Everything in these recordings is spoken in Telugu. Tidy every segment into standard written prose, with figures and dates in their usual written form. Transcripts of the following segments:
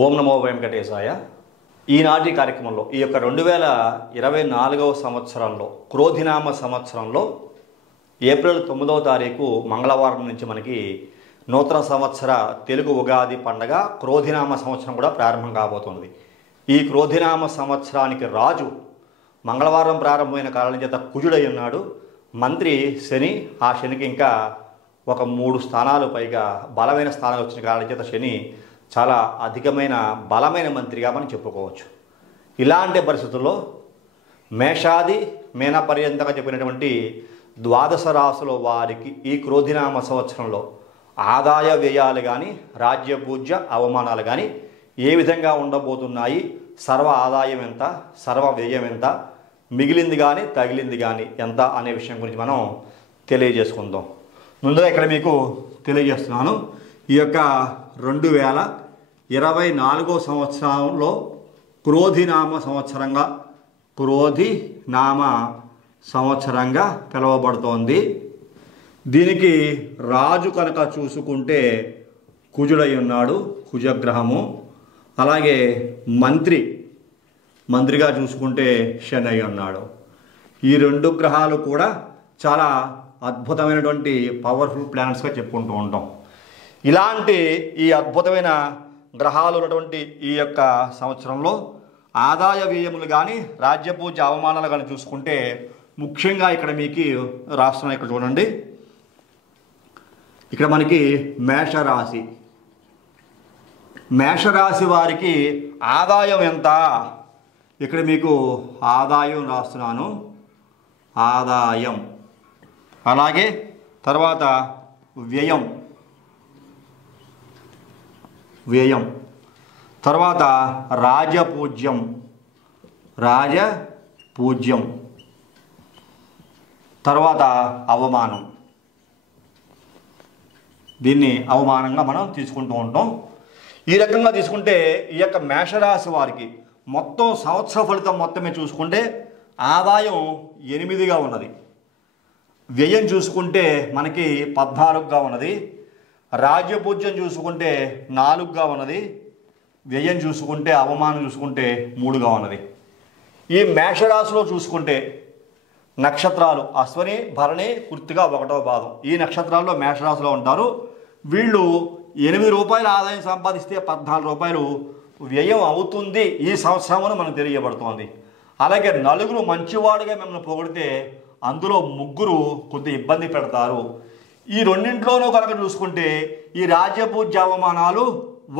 ఓం నమో వెంకటేశాయ. ఈనాటి కార్యక్రమంలో ఈ యొక్క 2024వ సంవత్సరంలో క్రోధినామ సంవత్సరంలో ఏప్రిల్ 9వ తారీఖు మంగళవారం నుంచి మనకి నూతన సంవత్సర తెలుగు ఉగాది పండగ క్రోధినామ సంవత్సరం కూడా ప్రారంభం కాబోతుంది. ఈ క్రోధినామ సంవత్సరానికి రాజు మంగళవారం ప్రారంభమైన కారణం చేత కుజుడై ఉన్నాడు. మంత్రి శని, ఆ శనికి ఇంకా ఒక 3 స్థానాలు పైగా బలమైన స్థానాలు వచ్చిన కారణం చేత శని చాలా అధికమైన బలమైన మంత్రిగా మనం చెప్పుకోవచ్చు. ఇలాంటి పరిస్థితుల్లో మేషాది మీన పర్యంతంగా చెప్పినటువంటి ద్వాదశ రాశుల వారికి ఈ క్రోధినామ సంవత్సరంలో ఆదాయ వ్యయాలు కానీ రాజ్య పూజ్య అవమానాలు కానీ ఏ విధంగా ఉండబోతున్నాయి, సర్వ ఆదాయం ఎంత, సర్వ వ్యయం ఎంత, మిగిలింది కానీ తగిలింది కానీ ఎంత అనే విషయం గురించి మనం తెలియజేసుకుందాం. ముందుగా ఇక్కడ మీకు తెలియజేస్తున్నాను, ఈ యొక్క 2024వ సంవత్సరంలో క్రోధినామ సంవత్సరంగా పిలువబడుతోంది. దీనికి రాజు కనుక చూసుకుంటే కుజుడై ఉన్నాడు, కుజగ్రహము. అలాగే మంత్రిగా చూసుకుంటే శని అయి ఉన్నాడు. ఈ 2 గ్రహాలు కూడా చాలా అద్భుతమైనటువంటి పవర్ఫుల్ ప్లానెట్స్గా చెప్పుకుంటూ ఉంటాం. ఇలాంటి ఈ అద్భుతమైన గ్రహాలు ఉన్నటువంటి ఈ యొక్క సంవత్సరంలో ఆదాయ వ్యయములు కానీ రాజ్యపూజ్య అవమానాలు కానీ చూసుకుంటే ముఖ్యంగా ఇక్కడ మీకు రాష్ట్రం ఇక్కడ చూడండి, ఇక్కడ మనకి మేషరాశి వారికి ఆదాయం ఎంత, ఇక్కడ మీకు ఆదాయం రాస్తున్నాను, ఆదాయం. అలాగే తర్వాత వ్యయం, తర్వాత రాజపూజ్యం, తర్వాత అవమానం. దీన్ని అవమానంగా మనం తీసుకుంటూ ఉంటాం. ఈ రకంగా తీసుకుంటే ఈ యొక్క మేషరాశి వారికి మొత్తం సంవత్సర ఫలితం మొత్తమే చూసుకుంటే ఆదాయం 8గా ఉన్నది, వ్యయం చూసుకుంటే మనకి 14గా ఉన్నది, రాజ్యపూజ్యం చూసుకుంటే 4గా ఉన్నది, వ్యయం చూసుకుంటే అవమానం చూసుకుంటే 3గా ఉన్నది. ఈ మేషరాశిలో చూసుకుంటే నక్షత్రాలు అశ్వని, భరణి, కృత్తిక 1వ పాదం. ఈ నక్షత్రాల్లో మేషరాశిలో ఉంటారు. వీళ్ళు 8 రూపాయల ఆదాయం సంపాదిస్తే 14 రూపాయలు వ్యయం అవుతుంది ఈ సంవత్సరం మనకు తెలియబడుతోంది. అలాగే 4 మంచివాడుగా మిమ్మల్ని పొగిడితే అందులో 3 కొద్ది ఇబ్బంది పెడతారు. ఈ రెండింటిలోనూ కనుక చూసుకుంటే ఈ రాజ్యపూజ్య అవమానాలు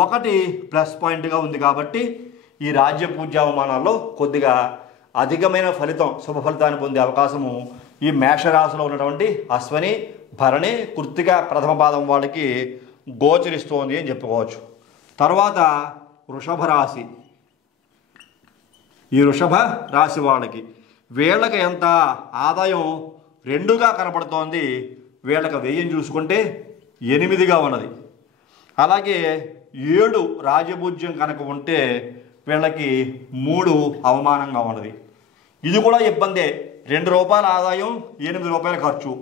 1 ప్లస్ పాయింట్గా ఉంది కాబట్టి ఈ రాజ్యపూజ్య అవమానాల్లో కొద్దిగా అధికమైన ఫలితం, శుభ ఫలితాన్ని పొందే అవకాశము ఈ మేషరాశిలో ఉన్నటువంటి అశ్వని, భరణి, కృత్తిక ప్రథమ పాదం వాళ్ళకి గోచరిస్తోంది అని చెప్పుకోవచ్చు. తర్వాత వృషభ రాశి, ఈ వృషభ రాశి వాళ్ళకి వీళ్ళకి ఎంత ఆదాయం 2గా కనపడుతోంది, వీళ్ళకి వ్యయం చూసుకుంటే 8గా ఉన్నది. అలాగే 7 రాజపూజ్యం కనుక ఉంటే వీళ్ళకి 3 అవమానంగా ఉన్నది. ఇది కూడా ఇబ్బందే. 2 రూపాయల ఆదాయం, 8 రూపాయల ఖర్చు.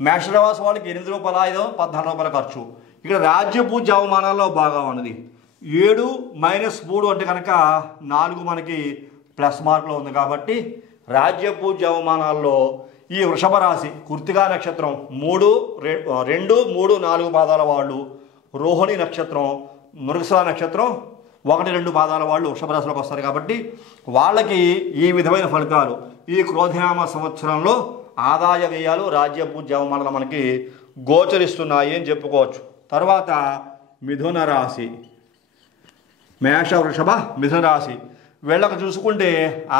మేషరాశి వాళ్ళకి 8 రూపాయల ఆదాయం, 14 రూపాయల ఖర్చు. ఇక్కడ రాజ్యపూజ్య అవమానాల్లో బాగా ఉన్నది. 7 - 3 అంటే కనుక 4 మనకి ప్లస్ మార్కులో ఉంది కాబట్టి రాజ్యపూజ్య అవమానాల్లో ఈ వృషభ రాశి కృత్తికా నక్షత్రం 2, 3, 4 పాదాల వాళ్ళు, రోహిణి నక్షత్రం, మృగశిర నక్షత్రం 1, 2 పాదాల వాళ్ళు వృషభ రాశిలోకి వస్తారు కాబట్టి వాళ్ళకి ఈ విధమైన ఫలితాలు ఈ క్రోధినామ సంవత్సరంలో ఆదాయ వ్యయాలు రాజ్యపూజ్య అవమానాలు మనకి గోచరిస్తున్నాయి అని చెప్పుకోవచ్చు. తర్వాత మిథున రాశి, మేష, వృషభ, మిథున రాశి వీళ్ళకు చూసుకుంటే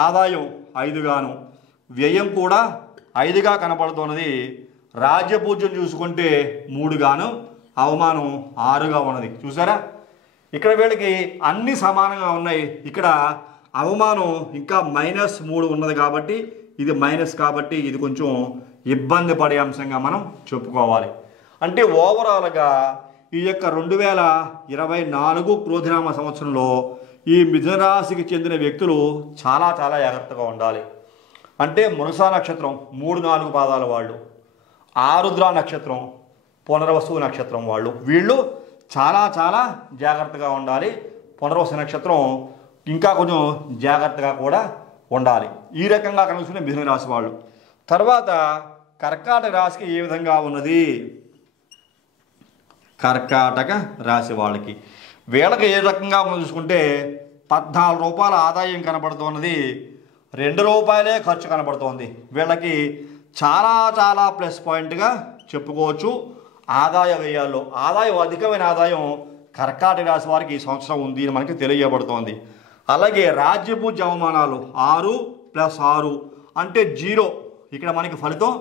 ఆదాయం 5గాను, వ్యయం కూడా 5గా కనపడుతున్నది. రాజ్యపూజ్యం చూసుకుంటే 3గాను, అవమానం 6గా ఉన్నది. చూసారా, ఇక్కడ వీళ్ళకి అన్ని సమానంగా ఉన్నాయి. ఇక్కడ అవమానం ఇంకా -3 ఉన్నది కాబట్టి ఇది మైనస్, కాబట్టి ఇది కొంచెం ఇబ్బంది పడే అంశంగా మనం చెప్పుకోవాలి. అంటే ఓవరాల్గా ఈ యొక్క 2024 క్రోధినామ సంవత్సరంలో ఈ మిథున రాశికి చెందిన వ్యక్తులు చాలా చాలా జాగ్రత్తగా ఉండాలి. అంటే మృగశిర నక్షత్రం 3, 4 పాదాల వాళ్ళు, ఆరుద్ర నక్షత్రం, పునర్వసు నక్షత్రం వాళ్ళు, వీళ్ళు చాలా చాలా జాగ్రత్తగా ఉండాలి. పునర్వసు నక్షత్రం ఇంకా కొంచెం జాగ్రత్తగా కూడా ఉండాలి. ఈ రకంగా కనుక మిథున రాశి వాళ్ళు. తర్వాత కర్కాటక రాశికి ఏ విధంగా ఉన్నది? కర్కాటక రాశి వాళ్ళకి వీళ్ళకి ఏ రకంగా చూసుకుంటే 14 రూపాయల ఆదాయం కనబడుతున్నది, 2 రూపాయలే ఖర్చు కనబడుతోంది. వీళ్ళకి చాలా చాలా ప్లస్ పాయింట్గా చెప్పుకోవచ్చు. ఆదాయ వ్యయాల్లో అధికమైన ఆదాయం కర్కాటక రాశి వారికి ఈ సంవత్సరం ఉంది అని మనకి తెలియబడుతోంది. అలాగే రాజ్యపూజ్య అవమానాలు 6 + 6 అంటే 0. ఇక్కడ మనకి ఫలితం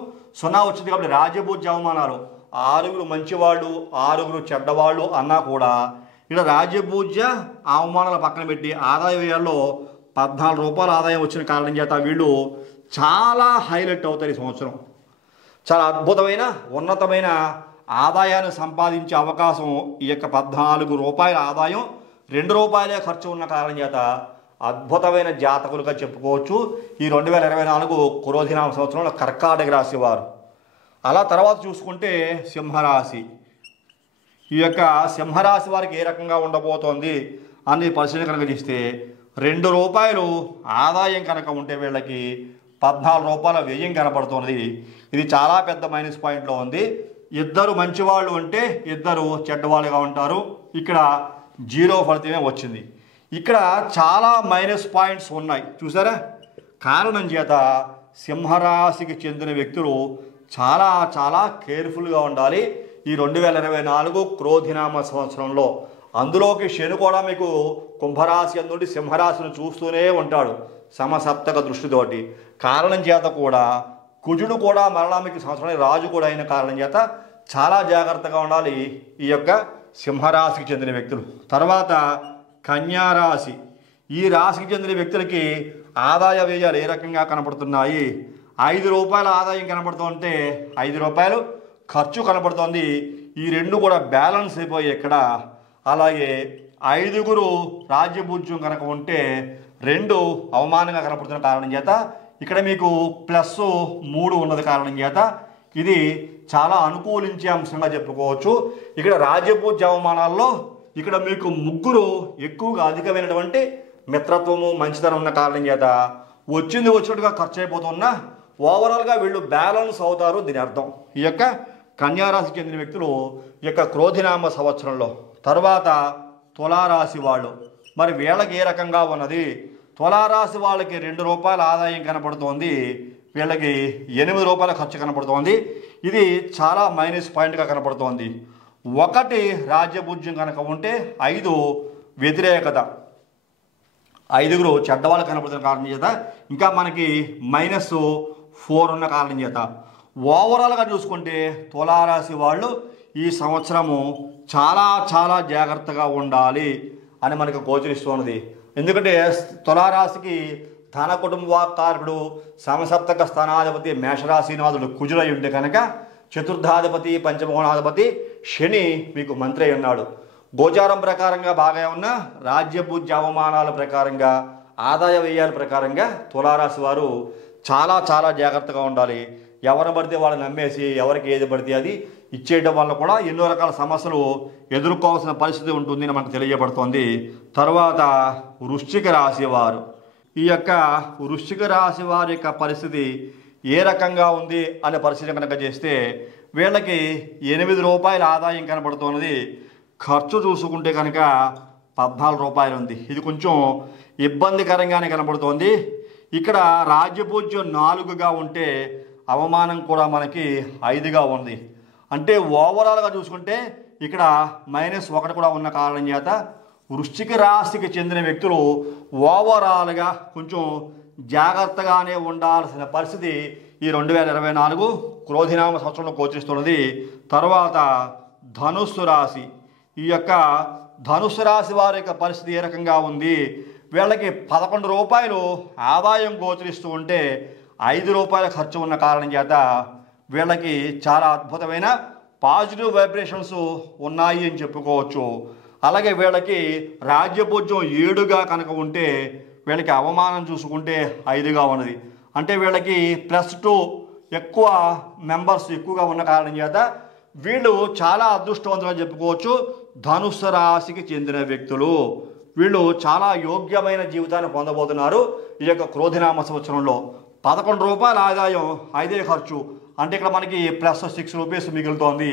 0 వచ్చింది కాబట్టి రాజ్యపూజ్య అవమానాలు 6 మంచివాళ్ళు 6 చెడ్డవాళ్ళు అన్నా కూడా ఇక్కడ రాజ్యపూజ్య అవమానాల పక్కన పెట్టి ఆదాయ వ్యయాల్లో 14 రూపాయల ఆదాయం వచ్చిన కారణం చేత వీళ్ళు చాలా హైలైట్ అవుతారు. ఈ సంవత్సరం చాలా అద్భుతమైన ఉన్నతమైన ఆదాయాన్ని సంపాదించే అవకాశం ఈ యొక్క 14 రూపాయల ఆదాయం 2 రూపాయలే ఖర్చు ఉన్న కారణం చేత అద్భుతమైన జాతకులుగా చెప్పుకోవచ్చు ఈ 2024 క్రోధినామ సంవత్సరంలో కర్కాటక రాశి వారు. అలా తర్వాత చూసుకుంటే సింహరాశి. ఈ యొక్క సింహరాశి వారికి ఏ రకంగా ఉండబోతోంది అనే పరిశీలన కనుక చేస్తే 2 రూపాయలు ఆదాయం కనుక ఉంటే వీళ్ళకి 14 రూపాయల వ్యయం కనపడుతున్నది. ఇది చాలా పెద్ద మైనస్ పాయింట్లో ఉంది. 2 మంచివాళ్ళు అంటే 2 చెడ్డవాళ్ళుగా ఉంటారు. ఇక్కడ 0 ఫలితమే వచ్చింది. ఇక్కడ చాలా మైనస్ పాయింట్స్ ఉన్నాయి చూసారా. కారణం చేత సింహరాశికి చెందిన వ్యక్తులు చాలా చాలా కేర్ఫుల్గా ఉండాలి ఈ 2024 క్రోధినామ సంవత్సరంలో. అందులోకి శని కూడా మీకు కుంభరాశి అందుండి సింహరాశిని చూస్తూనే ఉంటాడు సమసప్తక దృష్టితోటి. కారణం చేత కూడా కుజుడు కూడా మరలా మీకు సంవత్సరానికి రాజు కూడా అయిన కారణం చేత చాలా జాగ్రత్తగా ఉండాలి ఈ యొక్క సింహరాశికి చెందిన వ్యక్తులు. తర్వాత కన్యారాశి. ఈ రాశికి చెందిన వ్యక్తులకి ఆదాయ వ్యయాలు ఏ రకంగా కనపడుతున్నాయి? 5 రూపాయల ఆదాయం కనపడుతుంటే 5 రూపాయలు ఖర్చు కనపడుతోంది. ఈ 2 కూడా బ్యాలెన్స్ అయిపోయి ఇక్కడ. అలాగే 5 రాజ్యపూజ్యం కనుక ఉంటే 2 అవమానంగా కనపడుతున్న కారణం చేత ఇక్కడ మీకు +3 ఉన్నది కారణం చేత ఇది చాలా అనుకూలించే అంశంగా చెప్పుకోవచ్చు. ఇక్కడ రాజ్యపూజ్య అవమానాల్లో ఇక్కడ మీకు 3 ఎక్కువగా అధికమైనటువంటి మిత్రత్వము మంచితనం ఉన్న కారణం చేత వచ్చినట్టుగా ఖర్చు అయిపోతున్నా ఓవరాల్గా వీళ్ళు బ్యాలెన్స్ అవుతారు దీని అర్థం ఈ యొక్క కన్యారాశికి చెందిన వ్యక్తులు ఈ యొక్క క్రోధినామ సంవత్సరంలో. తర్వాత తులారాశి వాళ్ళు మరి వీళ్ళకి ఏ రకంగా ఉన్నది? తులారాశి వాళ్ళకి 2 రూపాయల ఆదాయం కనపడుతోంది, వీళ్ళకి 8 రూపాయల ఖర్చు కనపడుతోంది. ఇది చాలా మైనస్ పాయింట్గా కనపడుతోంది. 1 రాజ్యపూజ్యం కనుక ఉంటే 5 వ్యతిరేకత, 5 చెడ్డవాళ్ళు కనపడుతున్న కారణం చేత ఇంకా మనకి -4 ఉన్న కారణం చేత ఓవరాల్గా చూసుకుంటే తులారాశి వాళ్ళు ఈ సంవత్సరము చాలా చాలా జాగ్రత్తగా ఉండాలి అని మనకు గోచరిస్తున్నది. ఎందుకంటే తులారాశికి ధన కుటుంబకారకుడు సమసప్తక స్థానాధిపతి మేషరాశినాథుడు కుజుడై ఉంటే కనుక చతుర్థాధిపతి పంచమకోణాధిపతి శని మీకు మంత్రి అయి ఉన్నాడు. గోచారం ప్రకారంగా బాగా ఉన్న రాజ్యపూజ్య అవమానాల ప్రకారంగా ఆదాయ వ్యయాల ప్రకారంగా తులారాశి వారు చాలా చాలా జాగ్రత్తగా ఉండాలి. ఎవరు పడితే వాళ్ళు నమ్మేసి ఎవరికి ఏది పడితే అది ఇచ్చేయడం వల్ల కూడా ఎన్నో రకాల సమస్యలు ఎదుర్కోవాల్సిన పరిస్థితి ఉంటుందని మనకు తెలియబడుతోంది. తర్వాత వృశ్చిక రాశి వారు. ఈ యొక్క వృశ్చిక రాశి వారి యొక్క పరిస్థితి ఏ రకంగా ఉంది అనే పరిశీలన కనుక చేస్తే వీళ్ళకి 8 రూపాయల ఆదాయం కనబడుతున్నది, ఖర్చు చూసుకుంటే కనుక 14 రూపాయలు ఉంది. ఇది కొంచెం ఇబ్బందికరంగానే కనబడుతోంది. ఇక్కడ రాజ్యపూజ్యం 4గా ఉంటే అవమానం కూడా మనకి 5గా ఉంది. అంటే ఓవరాల్గా చూసుకుంటే ఇక్కడ -1 కూడా ఉన్న కారణం చేత వృశ్చిక రాశికి చెందిన వ్యక్తులు ఓవరాల్గా కొంచెం జాగ్రత్తగానే ఉండాల్సిన పరిస్థితి ఈ 2024 క్రోధినామ సంవత్సరంలో గోచరిస్తున్నది. తర్వాత ధనుస్సు రాశి. ఈ యొక్క ధనుస్సు రాశి వారి యొక్క పరిస్థితి ఏ రకంగా ఉంది? వీళ్ళకి 11 రూపాయలు ఆదాయం గోచరిస్తూ ఉంటే 5 రూపాయల ఖర్చు ఉన్న కారణం చేత వీళ్ళకి చాలా అద్భుతమైన పాజిటివ్ వైబ్రేషన్స్ ఉన్నాయి అని చెప్పుకోవచ్చు. అలాగే వీళ్ళకి రాజ్యపూజ్యం 7గా కనుక ఉంటే వీళ్ళకి అవమానం చూసుకుంటే 5గా ఉన్నది. అంటే వీళ్ళకి +2 ఎక్కువ మెంబర్స్ ఎక్కువగా ఉన్న కారణం చేత వీళ్ళు చాలా అదృష్టవంతులుగా చెప్పుకోవచ్చు ధనుస్సు రాశికి చెందిన వ్యక్తులు. వీళ్ళు చాలా యోగ్యమైన జీవితాన్ని పొందబోతున్నారు ఈ యొక్క క్రోధినామ సంవత్సరంలో. 11 రూపాయల ఆదాయం, 5 ఖర్చు, అంటే ఇక్కడ మనకి +6 రూపీస్ మిగులుతోంది.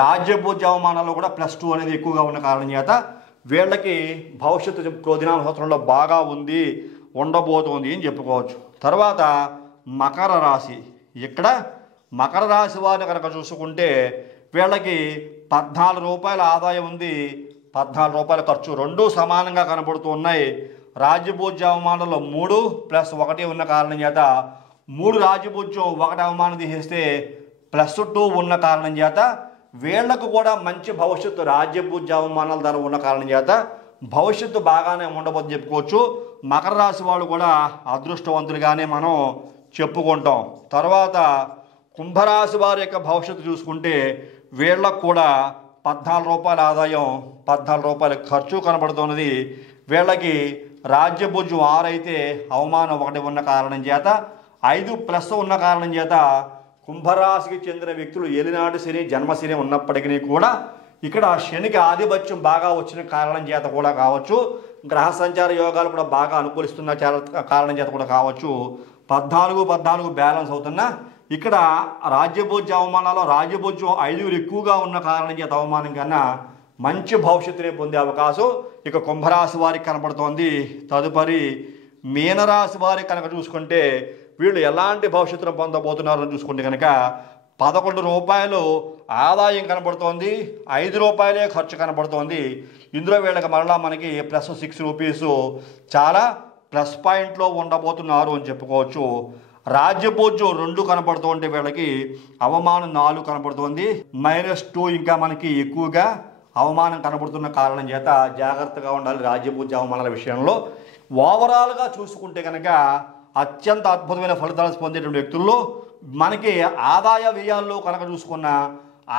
రాజ్యభూజ్య అవమానాల్లో కూడా +2 అనేది ఎక్కువగా ఉన్న కారణం చేత వీళ్ళకి భవిష్యత్తు క్రోధినామ సంవత్సరంలో బాగా ఉండబోతోంది అని చెప్పుకోవచ్చు. తర్వాత మకర రాశి. ఇక్కడ మకర రాశి వారిని కనుక చూసుకుంటే వీళ్ళకి 14 రూపాయల ఆదాయం ఉంది, 14 రూపాయల ఖర్చు, రెండూ సమానంగా కనబడుతూ ఉన్నాయి. రాజ్యభూజ్య అవమానంలో 3 + 1 ఉన్న కారణం చేత 3 రాజ్యభూజ్యం, 1 అవమానం తీసేస్తే +2 ఉన్న కారణం చేత వీళ్లకు కూడా మంచి భవిష్యత్తు, రాజ్యభూజ్య అవమానాల ధర ఉన్న కారణం చేత భవిష్యత్తు బాగానే ఉండబోతుందని చెప్పుకోవచ్చు. మకర రాశి వాళ్ళు కూడా అదృష్టవంతులుగానే మనం చెప్పుకుంటాం. తర్వాత కుంభరాశి వారి యొక్క భవిష్యత్తు చూసుకుంటే వీళ్ళకు కూడా 14 రూపాయల ఆదాయం, 14 రూపాయల ఖర్చు కనబడుతున్నది. వీళ్ళకి రాజ్యభూజ్యం 6 అయితే అవమానం 1 ఉన్న కారణం చేత 5+ ఉన్న కారణం చేత కుంభరాశికి చెందిన వ్యక్తులు ఏలినాటి శని, జన్మశని ఉన్నప్పటికీ కూడా ఇక్కడ శనికి ఆధిపత్యం బాగా వచ్చిన కారణం చేత కూడా కావచ్చు, గ్రహ సంచార యోగాలు కూడా బాగా అనుకూలిస్తున్న కారణం చేత కూడా కావచ్చు, 14 బ్యాలెన్స్ అవుతున్నా ఇక్కడ రాజ్యభూజ్య అవమానాల్లో రాజ్యభూజ్యం 5 ఎక్కువగా ఉన్న కారణం చేత అవమానం కన్నా మంచి భవిష్యత్తుని పొందే అవకాశం ఇక కుంభరాశి వారికి కనబడుతోంది. తదుపరి మీనరాశి వారికి కనుక చూసుకుంటే వీళ్ళు ఎలాంటి భవిష్యత్తును పొందబోతున్నారని చూసుకుంటే కనుక 11 రూపాయలు ఆదాయం కనబడుతోంది, 5 రూపాయలే ఖర్చు కనబడుతోంది. ఇందులో వీళ్ళకి మరలా మనకి +6 రూపీస్ చాలా ప్లస్ పాయింట్లో ఉండబోతున్నారు అని చెప్పుకోవచ్చు. రాజ్యభూజ్యం 2 కనబడుతుంటే వీళ్ళకి అవమానం 4 కనబడుతోంది, -2 ఇంకా మనకి ఎక్కువగా అవమానం కనబడుతున్న కారణం చేత జాగ్రత్తగా ఉండాలి రాజ్యభూజ్య అవమానాల విషయంలో. ఓవరాల్గా చూసుకుంటే కనుక అత్యంత అద్భుతమైన ఫలితాలు పొందేటువంటి వ్యక్తుల్లో మనకి ఆదాయ వ్యయాల్లో కనుక చూసుకున్న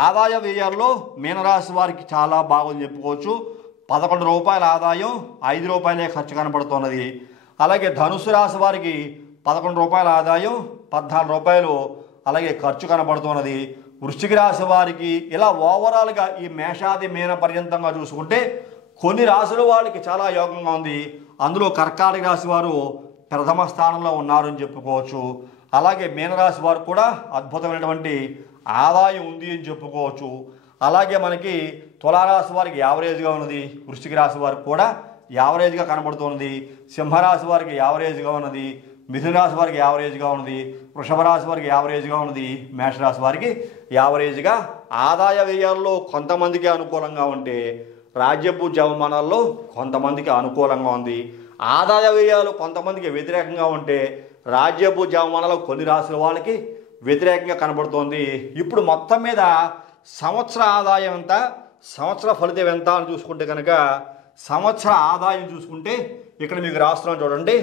ఆదాయ వ్యయాల్లో మీనరాశి వారికి చాలా బాగుంది చెప్పుకోవచ్చు. 11 రూపాయల ఆదాయం, 5 రూపాయలే ఖర్చు కనబడుతున్నది. అలాగే ధనుసు రాశి వారికి 11 రూపాయల ఆదాయం, 14 రూపాయలు అలాగే ఖర్చు కనబడుతున్నది. వృశ్చిక రాశి వారికి ఇలా ఓవరాల్గా ఈ మేషాది మీన పర్యంతంగా చూసుకుంటే కొన్ని రాశుల వాళ్ళకి చాలా యోగంగా ఉంది. అందులో కర్కాటక రాశి వారు ప్రథమ స్థానంలో ఉన్నారని చెప్పుకోవచ్చు. అలాగే మీనరాశి వారు కూడా అద్భుతమైనటువంటి ఆదాయం ఉంది అని చెప్పుకోవచ్చు. అలాగే మనకి తులారాశి వారికి యావరేజ్గా ఉన్నది, వృశ్చిక రాశి వారికి కూడా యావరేజ్గా కనబడుతున్నది, సింహరాశి వారికి యావరేజ్గా ఉన్నది, మిథున రాశి వారికి యావరేజ్గా ఉన్నది, వృషభ రాశి వారికి యావరేజ్గా ఉన్నది, మేషరాశి వారికి యావరేజ్గా. ఆదాయ వ్యయాల్లో కొంతమందికి అనుకూలంగా ఉంటే రాజ్యభూజ్య అవమానాల్లో కొంతమందికి అనుకూలంగా ఉంది. ఆదాయ వ్యయాలు కొంతమందికి వ్యతిరేకంగా ఉంటే రాజ్యభూజ్య అవమానాలు కొన్ని రాశుల వాళ్ళకి వ్యతిరేకంగా కనబడుతోంది. ఇప్పుడు మొత్తం మీద సంవత్సర ఆదాయం ఎంత, సంవత్సర ఫలితం ఎంత అని చూసుకుంటే కనుక సంవత్సర ఆదాయం చూసుకుంటే ఇక్కడ మీకు రాష్ట్రం చూడండి,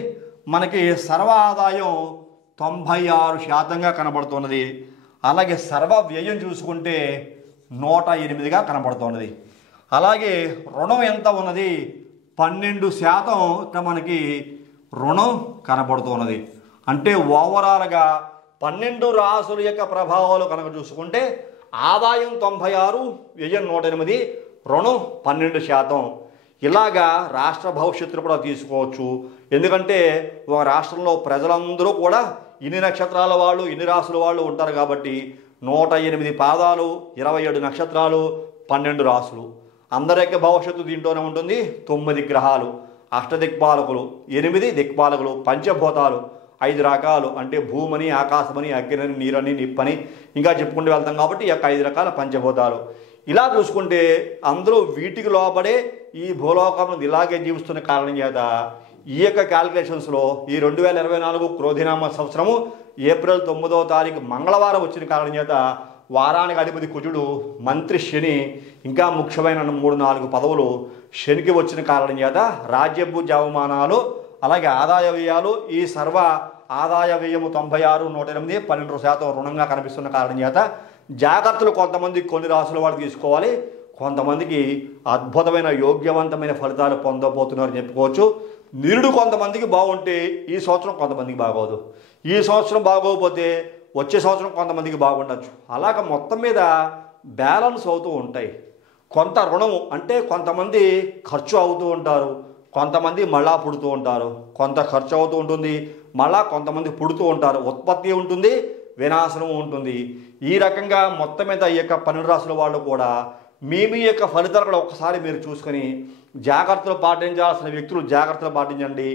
మనకి సర్వ ఆదాయం 96% కనబడుతున్నది. అలాగే సర్వ వ్యయం చూసుకుంటే 108గా కనబడుతున్నది. అలాగే రుణం ఎంత ఉన్నది, 12% మనకి రుణం కనబడుతున్నది. అంటే ఓవరాల్గా 12 రాసుల యొక్క ప్రభావాలు కనుక చూసుకుంటే ఆదాయం 96, వ్యయం 108, రుణం 12%. ఇలాగా రాష్ట్ర భవిష్యత్తును కూడా తీసుకోవచ్చు. ఎందుకంటే ఒక రాష్ట్రంలో ప్రజలందరూ కూడా ఇన్ని నక్షత్రాల వాళ్ళు, ఇన్ని రాసుల వాళ్ళు ఉంటారు కాబట్టి 108 పాదాలు, 27 నక్షత్రాలు, 12 రాసులు, అందరి యొక్క భవిష్యత్తు దీంట్లోనే ఉంటుంది. 9 గ్రహాలు, అష్టదిక్పాలకులు, 8 దిక్పాలకులు, పంచభూతాలు 5 రకాలు, అంటే భూమని, ఆకాశమని, అగ్ని, నీరని, నిప్పని ఇంకా చెప్పుకుంటూ వెళ్తాం కాబట్టి ఈ యొక్క 5 రకాల పంచభూతాలు. ఇలా చూసుకుంటే అందరూ వీటికి లోపడే ఈ భూలోకం ఇలాగే జీవిస్తున్న కారణం చేత ఈ యొక్క క్యాలిక్యులేషన్స్లో ఈ 2024 క్రోధినామ సంవత్సరము ఏప్రిల్ 9వ తారీఖు మంగళవారం వచ్చిన కారణం చేత వారానికి అధిపతి కుజుడు, మంత్రి శని, ఇంకా ముఖ్యమైన 3-4 పదవులు శనికి వచ్చిన కారణం చేత రాజ్యభూజ్య అవమానాలు అలాగే ఆదాయ వ్యయాలు ఈ సర్వ ఆదాయ వ్యయము 96, 108, 12% రుణంగా కనిపిస్తున్న కారణం చేత జాగ్రత్తలు కొంతమంది కొన్ని రాసుల వాళ్ళు తీసుకోవాలి. కొంతమందికి అద్భుతమైన యోగ్యవంతమైన ఫలితాలు పొందబోతున్నారని చెప్పుకోవచ్చు. నిరుడు కొంతమందికి బాగుంటే ఈ సంవత్సరం కొంతమందికి బాగోదు, ఈ సంవత్సరం బాగోకపోతే వచ్చే సంవత్సరం కొంతమందికి బాగుండొచ్చు. అలాగ మొత్తం మీద బ్యాలెన్స్ అవుతూ ఉంటాయి. కొంత రుణము అంటే కొంతమంది ఖర్చు అవుతూ ఉంటారు, కొంతమంది మళ్ళా పుడుతూ ఉంటారు, కొంత ఖర్చు అవుతూ ఉంటుంది, మళ్ళా కొంతమంది పుడుతూ ఉంటారు. ఉత్పత్తి ఉంటుంది, వినాశనం ఉంటుంది. ఈ రకంగా మొత్తం మీద ఈ యొక్క 12 రాశుల వాళ్ళు కూడా మీ యొక్క ఫలితాలు కూడా ఒకసారి మీరు చూసుకొని జాగ్రత్తలు పాటించాల్సిన వ్యక్తులు జాగ్రత్తలు పాటించండి.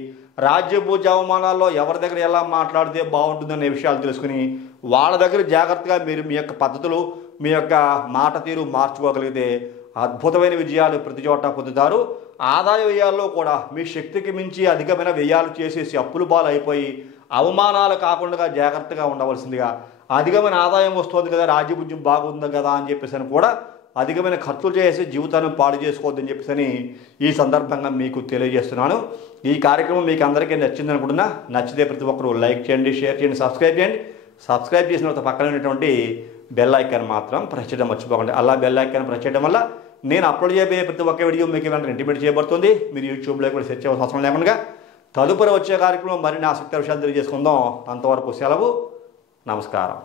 రాజ్యపూజ అవమానాల్లో ఎవరి దగ్గర ఎలా మాట్లాడితే బాగుంటుందనే విషయాలు తెలుసుకుని వాళ్ళ దగ్గర జాగ్రత్తగా మీరు మీ యొక్క పద్ధతులు, మీ యొక్క మాట తీరు మార్చుకోగలిగితే అద్భుతమైన విజయాలు ప్రతి చోట పొందుతారు. ఆదాయ వ్యయాల్లో కూడా మీ శక్తికి మించి అధికమైన వ్యయాలు చేసేసి అప్పులు పాలు అయిపోయి అవమానాలు కాకుండా జాగ్రత్తగా ఉండవలసిందిగా, అధికమైన ఆదాయం వస్తుంది కదా, రాజ్యపూజ్యం బాగుంది కదా అని చెప్పేసి అని కూడా అధికమైన ఖర్చులు చేసి జీవితాన్ని పాడు చేసుకోవద్దని చెప్పేసి ఈ సందర్భంగా మీకు తెలియజేస్తున్నాను. ఈ కార్యక్రమం మీకు అందరికీ నచ్చింది అనుకుంటున్నా. నచ్చితే ప్రతి ఒక్కరూ లైక్ చేయండి, షేర్ చేయండి, సబ్స్క్రైబ్ చేయండి. సబ్స్క్రైబ్ చేసిన తర్వాత పక్కన ఉన్నటువంటి బెల్ ఐకాన్ మాత్రం ప్రెస్ చేయడం మర్చిపోకండి. అలా బెల్ ఐకాన్ ప్రెస్ చేయడం వల్ల నేను అప్లోడ్ చేయబోయే ప్రతి ఒక్క వీడియో మీకు వెంటనే ఇంటిమేట్ చేయబడుతుంది. మీరు యూట్యూబ్లో కూడా సెర్చ్ చేయాల్సిన అవసరం లేకుండా తదుపరి వచ్చే కార్యక్రమం మరిన్ని ఆసక్తి విషయాలు తెలియజేసుకుందాం. అంతవరకు సెలవు. నమస్కారం.